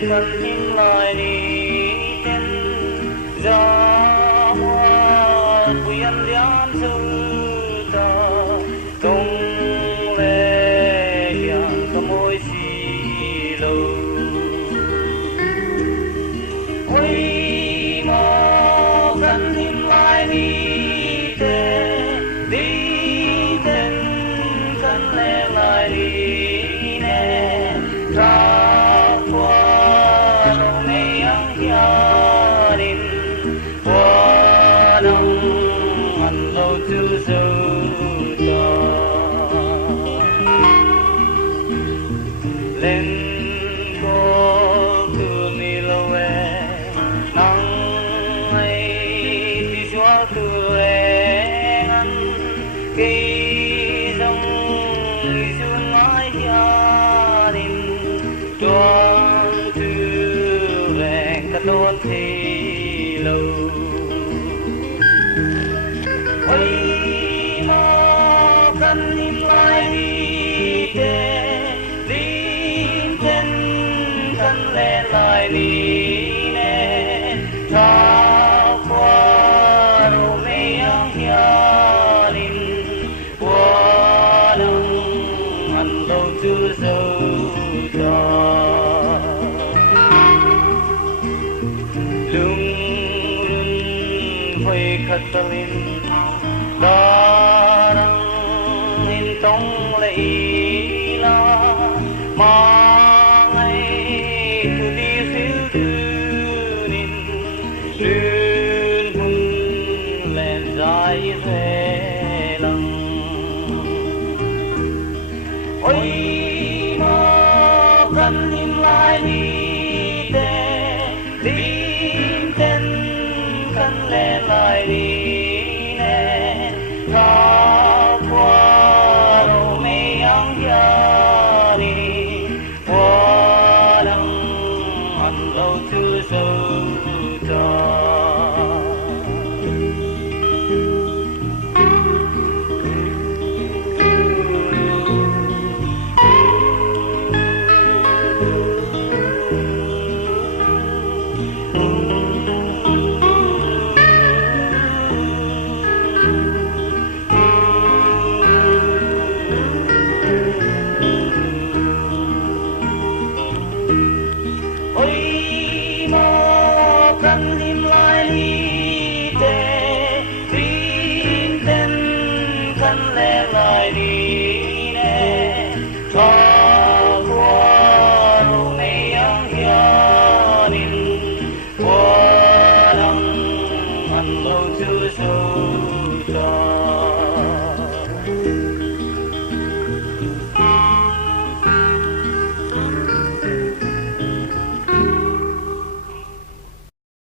cần im lại đi tên ra hoa quyên đián sư ta tung lệ hiền có môi xì lâu ôi mò cần im lại đi tên đi tên cần lệ lại đi nè ra qua đâu ngày ăn gia đình qua đông ăn dâu chữ dâu lên có từ mi lâu nắng ấy thì xóa từ ngăn cây rong dương mãi gia đình tròn từ vẹn cả đón thì lâu ôi mà cần im lại đi cần lẽ lại đi nè ta qua đâu mấy ăn gia đình qua đông ăn lâu chưa dâu cho lung phơi khát linh đã đang in trong lệ la mà ôi mà cần im lại đi tìm tên cần lẽ lại đi nè ta qua đâu mấy ăn gia đình qua đông ăn lâu chưa sâu cho